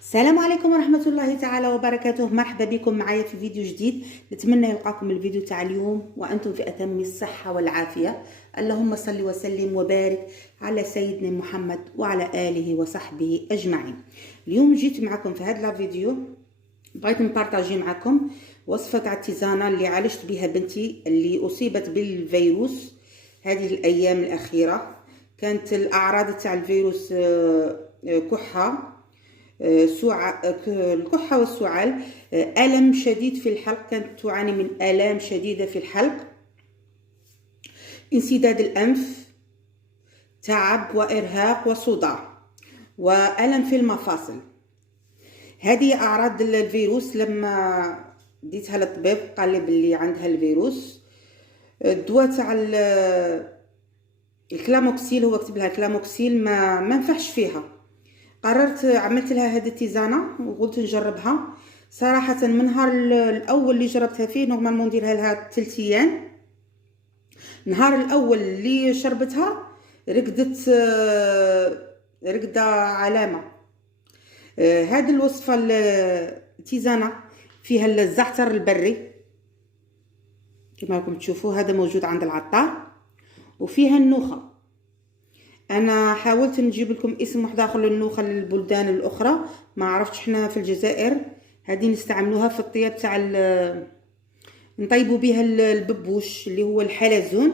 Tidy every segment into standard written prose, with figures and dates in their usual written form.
السلام عليكم ورحمة الله تعالى وبركاته. مرحبا بكم معايا في فيديو جديد. نتمنى يلقاكم الفيديو تاع اليوم وأنتم في أتم الصحة والعافية. اللهم صل وسلم وبارك على سيدنا محمد وعلى آله وصحبه أجمعين. اليوم جيت معكم في هذا الفيديو، بغيت نبارطاجي معكم وصفة تاع التيزانة اللي عالجت بها بنتي اللي أصيبت بالفيروس هذه الأيام الأخيرة. كانت الأعراض تاع الفيروس كحة، الكحة والسعال، ألم شديد في الحلق، كانت تعاني من آلام شديدة في الحلق، انسداد الأنف، تعب وإرهاق وصداع وألم في المفاصل. هذه أعراض الفيروس. لما ديتها للطبيب قال لي بلي عندها الفيروس. الدواء تاع الكلاموكسيل، هو كتب لها كلاموكسيل، ما نفعش فيها. قررت عملت لها هذه التيزانه وقلت نجربها. صراحه من النهار الاول اللي جربتها فيه، نورمالمون نديرها لها 3 ايام. النهار الاول اللي شربتها رقدت رقده علامه. هذه الوصفه التيزانه فيها الزعتر البري كما راكم تشوفوا، هذا موجود عند العطار، وفيها النوخه. انا حاولت نجيب لكم اسم واحد اخر للنوخه للبلدان الاخرى، ما عرفتش. حنا في الجزائر هذه نستعملوها في الطياب تاع نطيبوا بها الببوش اللي هو الحلزون،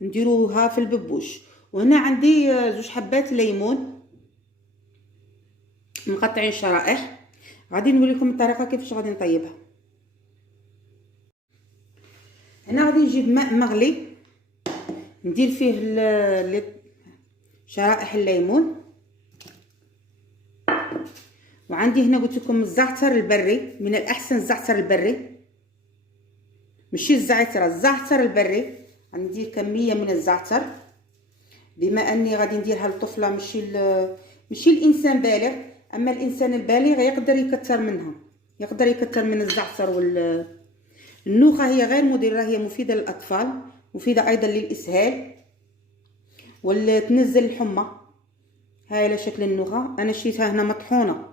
نديروها في الببوش. وهنا عندي 2 حبات ليمون مقطعين شرائح. غادي نوريكم الطريقه كيفاش غادي نطيبها. هنا غادي نجيب ماء مغلي، ندير فيه شرائح الليمون، وعندي هنا قلت لكم الزعتر البري. من الاحسن الزعتر البري، ماشي الزعتر البري. غندير كميه من الزعتر بما اني غادي نديرها للطفله، ماشي الانسان بالغ، اما الانسان البالغ يقدر يكثر منها، يقدر يكثر من الزعتر. النوخه هي غير مضره، هي مفيده للاطفال، مفيده ايضا للاسهال وتنزل الحمى. هاي على شكل النوخه، انا شريتها هنا مطحونه،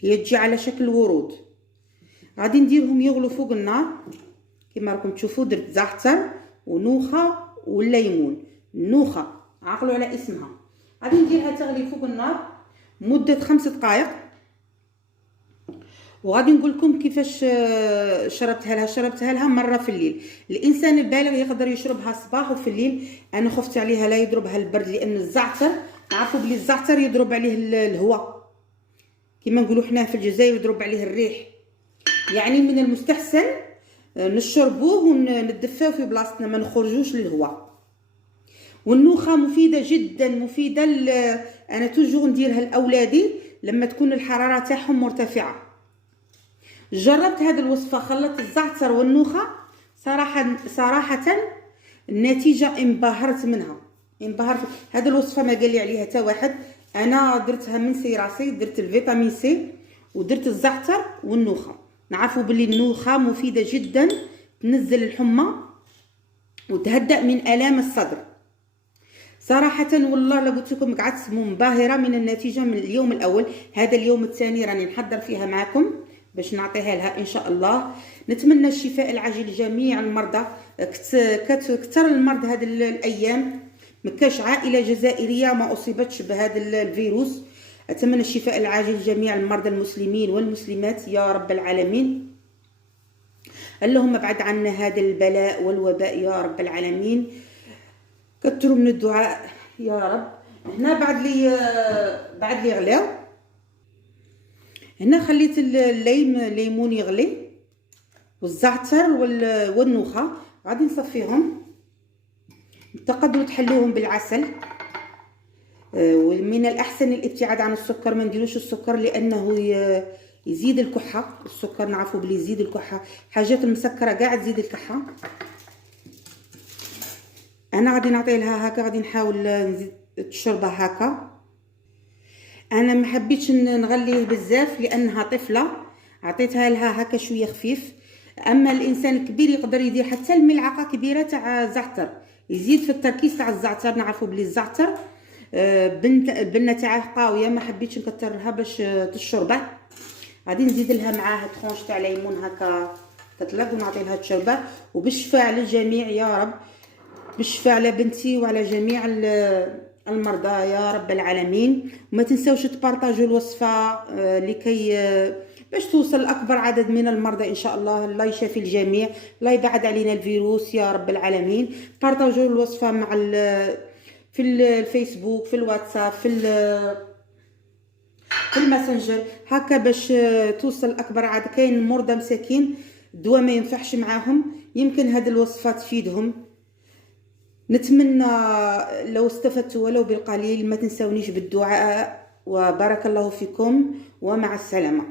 هي تجي على شكل ورود. غادي نديرهم يغلوا فوق النار كما راكم تشوفوا. درت زعتر ونوخه والليمون. النوخه عقلوا على اسمها. غادي نديرها تغلي فوق النار مده 5 دقائق، وغادي نقول لكم كيفاش شربتها لها مره في الليل. الانسان البالغ يقدر يشربها صباح وفي الليل. انا خفت عليها لا يضربها البرد، لان الزعتر نعرفوا بلي الزعتر يضرب عليه الهواء، كما نقولوا حنا في الجزائر يضرب عليه الريح. يعني من المستحسن نشربوه وندفاو في بلاصتنا، ما نخرجوش للهواء. والنوخه مفيده جدا، مفيده. انا توجور نديرها لاولادي لما تكون الحراره تاعهم مرتفعه. جربت هذه الوصفه، خلطت الزعتر والنوخه، صراحه النتيجه انبهرت منها، انبهرت. هذه الوصفه ما قال لي عليها حتى واحد. انا درتها من سي راسي، درت الفيتامين سي ودرت الزعتر والنوخه. نعرفوا باللي النوخه مفيده جدا، تنزل الحمى وتهدأ من الام الصدر. صراحه والله لا قلت لكم قعدت منبهره من النتيجه من اليوم الاول. هذا اليوم الثاني راني نحضر فيها معكم باش نعطيها لها ان شاء الله. نتمنى الشفاء العاجل لجميع المرضى. كثر المرضى هذه الايام، ما كاش عائله جزائريه ما اصيبتش بهذا الفيروس. اتمنى الشفاء العاجل لجميع المرضى المسلمين والمسلمات يا رب العالمين. اللهم ابعد عنا هذا البلاء والوباء يا رب العالمين. كثروا من الدعاء يا رب. هنا بعد لي غلاو. هنا خليت الليمون يغلي والزعتر والنوخه. غادي نصفيهم. تقدروا تحلوهم بالعسل. ومن الاحسن الابتعاد عن السكر، ما نديروش السكر لانه يزيد الكحه. السكر نعرفوا بلي يزيد الكحه، حاجات المسكره قاعد تزيد الكحه. انا غادي نعطي لها هكا، غادي نحاول نزيد تشربها هكا. انا ما حبيتش نغليه بزاف لانها طفله، عطيتها لها هكا شويه خفيف. اما الانسان الكبير يقدر يدير حتى الملعقه كبيره تاع زعتر، يزيد في التركيز تاع الزعتر. نعرفوا بلي الزعتر البنه تاعها قاويه، ما حبيتش نكثرها باش تشربه. غادي نزيد لها معاها طرونش تاع ليمون هكا تطلق ونعطي لها تشربه. وبالشفاء على الجميع يا رب، بالشفاء على بنتي وعلى جميع المرضى يا رب العالمين. وما تنساوش تبارطاجوا الوصفه لكي باش توصل لاكبر عدد من المرضى ان شاء الله. الله يشافي الجميع، الله يبعد علينا الفيروس يا رب العالمين. بارطاجوا الوصفه مع في الفيسبوك، في الواتساب، في الماسنجر هكا باش توصل اكبر عدد. كاين مرضى مساكين الدواء ما ينفعش معاهم، يمكن هذه الوصفه تفيدهم. نتمنى لو استفدتوا ولو بالقليل. ما تنسونيش بالدعاء، وبارك الله فيكم ومع السلامه.